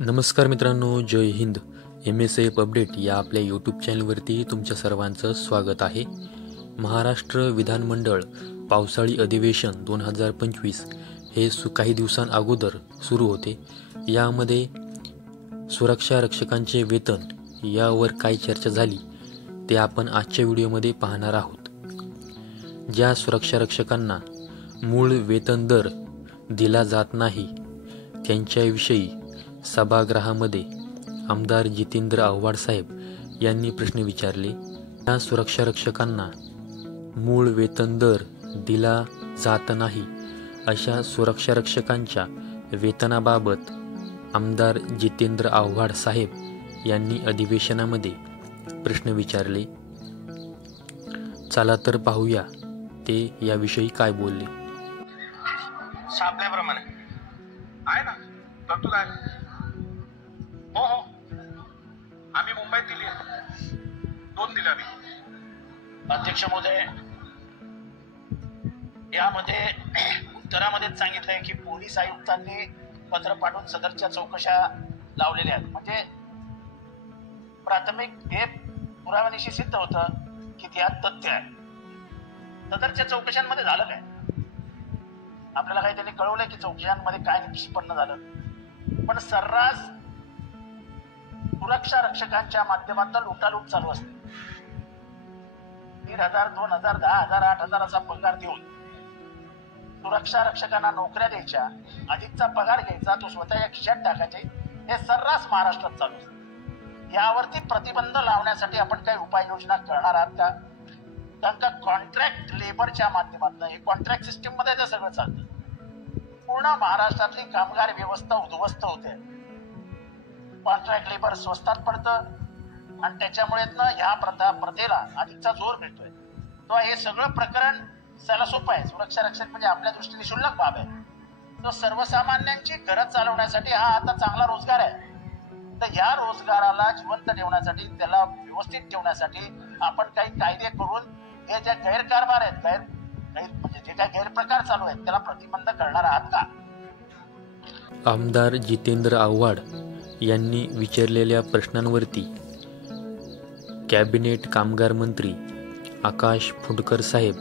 नमस्कार मित्रांनो, जय Hind. MSAF update या आपल्या यूट्यूब चॅनलवरती तुमच्या सर्वांचं स्वागत आहे. महाराष्ट्र विधानमंडळ पावसाळी अधिवेशन 2025 हे काही दिवसांअगोदर सुरू होते. यामध्ये सुरक्षा रक्षकांचे वेतन यावर काय चर्चा झाली ते आपण आजच्या व्हिडिओमध्ये पाहणार आहोत. ज्या सुरक्षा रक्षकांना मूळ वेतन दर दिला जात नाही त्यांच्याविषयी सभागृहामध्ये आमदार जितेंद्र आव्हाड साहेब यांनी प्रश्न विचारले. या सुरक्षा रक्षकांना मूळ वेतन दर दिला जात नाही अशा सुरक्षा रक्षकांच्या वेतनाबाबत आमदार जितेंद्र आव्हाड साहेब यांनी अधिवेशनामध्ये प्रश्न विचारले. चला तर पाहूया ते याविषयी काय बोलले. सापल्याप्रमाणे आहे ना तरतूद आहे. हो आम्ही मुंबईत दिली आहे, 2 दिल्या मी. अध्यक्ष महोदय, यामध्ये उत्तरामध्ये सांगितलंय की पोलीस आयुक्तांनी पत्र पाठवून सदरच्या चौकशा लावलेल्या आहेत. म्हणजे प्राथमिक हे पुराव्यानिशी सिद्ध होतं की त्यात तथ्य आहे. सदरच्या चौकशांमध्ये झालं काय? आपल्याला काही त्यांनी कळवलंय की चौकशांमध्ये काय निष्पन्न झालं. पण सर्रास सुरक्षा रक्षकांच्या माध्यमातून लुटालूट चालू असते. 1,500, 2,000, 10,000, 8,000 असा पगार देऊन सुरक्षा रक्षकांना नोकऱ्या द्यायच्या, अधिकचा पगार घ्यायचा, तो स्वतःच्या खिशात टाकायचे, हे सर्रास महाराष्ट्रात चालू असते. यावरती प्रतिबंध लावण्यासाठी आपण काही उपाययोजना करणार आहात का? कारण का कॉन्ट्रॅक्ट लेबरच्या माध्यमातून, हे कॉन्ट्रॅक्ट सिस्टीम मध्ये ते सगळं चालतं. पूर्ण महाराष्ट्रातली कामगार व्यवस्था उद्ध्वस्त होते. कॉन्ट्रॅक्ट लेबर स्वस्तात पडतं आणि त्याच्यामुळे ह्या प्रथेला अधिकचा जोर मिळतोय. तो हे सगळं प्रकरण त्याला सोपं आहे. सुरक्षा रक्षक म्हणजे आपल्या दृष्टीने क्षुल्लक बाब आहे. तो सर्वसामान्यांची गरज चालवण्यासाठी हा आता चांगला रोजगार आहे. तर या रोजगाराला जिवंत ठेवण्यासाठी, त्याला व्यवस्थित ठेवण्यासाठी आपण काही कायदे करून हे ज्या गैरकारभार आहेत, म्हणजे जे काही गैरप्रकार चालू आहेत त्याला प्रतिबंध करणार आहात का? आमदार जितेंद्र आव्हाड यांनी विचारलेल्या प्रश्नांवरती कॅबिनेट कामगार मंत्री आकाश फुंडकर साहेब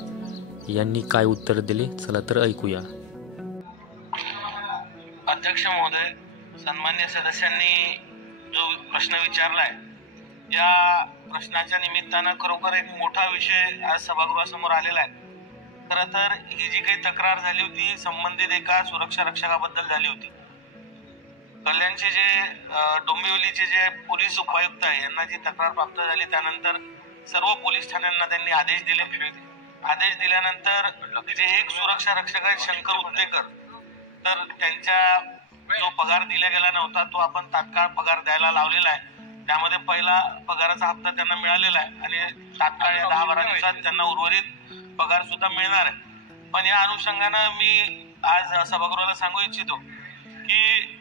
यांनी काय उत्तर दिले, चला तर ऐकूया. अध्यक्ष महोदय, सन्मान्य सदस्यांनी जो प्रश्न विचारलाय, या प्रश्नाच्या निमित्तानं खरोखर एक मोठा विषय आज सभागृहासमोर आलेला आहे. खरं तर ही जी काही तक्रार झाली होती संबंधित एका सुरक्षा रक्षकाबद्दल झाली होती. कल्याणचे जे डोंबिवलीचे जे पोलीस उपायुक्त आहे यांना जी तक्रार प्राप्त झाली, त्यानंतर सर्व पोलीस ठाण्यांना त्यांनी आदेश दिले. आदेश दिल्यानंतर जे एक सुरक्षा रक्षक आहे शंकर उत्तेकर, तर त्यांच्या जो पगार दिला गेला नव्हता तो आपण तात्काळ पगार द्यायला लावलेला आहे. त्यामध्ये पहिला पगाराचा हप्ता त्यांना मिळालेला आहे आणि तात्काळ 10-12 दिवसात त्यांना उर्वरित पगार सुद्धा मिळणार आहे. पण या अनुषंगानं मी आज सभागृहाला सांगू इच्छितो की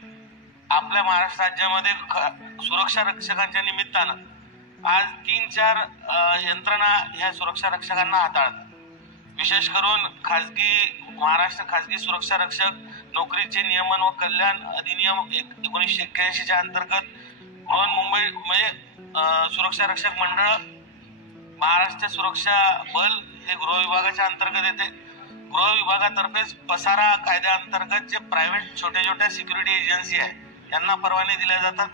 आपल्या महाराष्ट्र राज्यामध्ये सुरक्षा रक्षकांच्या निमित्तानं आज 3-4 यंत्रणा ह्या सुरक्षा रक्षकांना हाताळतात. विशेष करून महाराष्ट्र खाजगी सुरक्षा रक्षक नोकरीचे नियमन व कल्याण अधिनियम 1981च्या अंतर्गत मुंबई म्हणजे सुरक्षा रक्षक मंडळ, महाराष्ट्र सुरक्षा बल हे गृह विभागाच्या अंतर्गत येते. गृह विभागातर्फे पसारा कायद्याअंतर्गत जे प्रायव्हेट छोट्या सिक्युरिटी एजन्सी आहे यांना परवाने दिले जातात.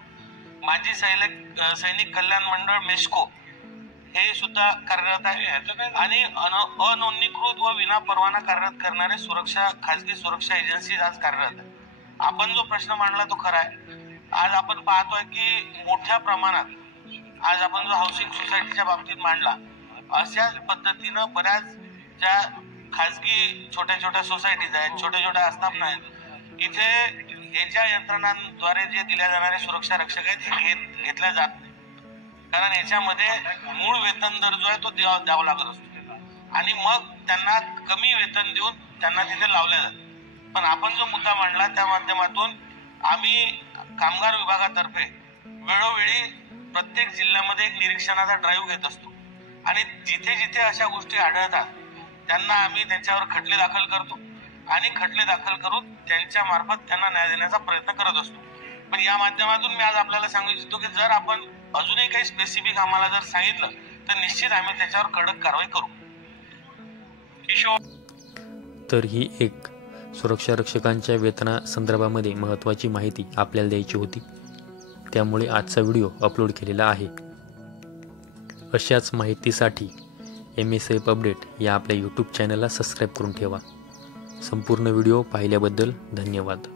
माजी सैनिक कल्याण मंडळ मेस्को हे सुद्धा कार्यरत आहे आणि अनोंदणीकृत व विना परवाना कार्यरत करणारे खाजगी सुरक्षा एजन्सी आज कार्यरत आहे. आपण जो प्रश्न मांडला तो खरा आहे. आज आपण पाहतोय की मोठ्या प्रमाणात आज आपण जो हाऊसिंग सोसायटीच्या बाबतीत मांडला, अशाच पद्धतीनं बऱ्याच ज्या खाजगी छोट्या सोसायटीज आहेत, छोट्या आस्थापना आहेत, इथे हे ज्या यंत्रणांद्वारे जे दिल्या जाणारे सुरक्षा रक्षक आहेत हे घेतल्या जात नाही. कारण याच्यामध्ये मूळ वेतन दर जो आहे तो द्यावा लागत असतो आणि मग त्यांना कमी वेतन देऊन त्यांना तिथे लावल्या जातं. पण आपण जो मुद्दा मांडला त्या माध्यमातून आम्ही कामगार विभागातर्फे वेळोवेळी प्रत्येक जिल्ह्यामध्ये एक निरीक्षणाचा ड्राईव्ह घेत असतो आणि जिथे जिथे अशा गोष्टी आढळतात त्यांना आम्ही त्यांच्यावर खटले दाखल करतो आणि खटले दाखल करून त्यांच्या मार्फत त्यांना न्याय देण्याचा प्रयत्न करत असतो. पण या माध्यमातून मी आज आपल्याला सांगू इच्छितो की जर आपण अजूनही काही स्पेसिफिक आम्हाला जर सांगितलं तर निश्चित आम्ही त्याच्यावर कडक कारवाई करू. तर ही एक सुरक्षा रक्षकांच्या वेतनासंदर्भामध्ये महत्त्वाची माहिती आपल्याला द्यायची होती, त्यामुळे आजचा व्हिडिओ अपलोड केलेला आहे. अशाच माहितीसाठी MSIF अपडेट या आपल्या यूट्यूब चॅनलला सबस्क्राईब करून ठेवा. संपूर्ण व्हिडिओ पाहिल्याबद्दल धन्यवाद.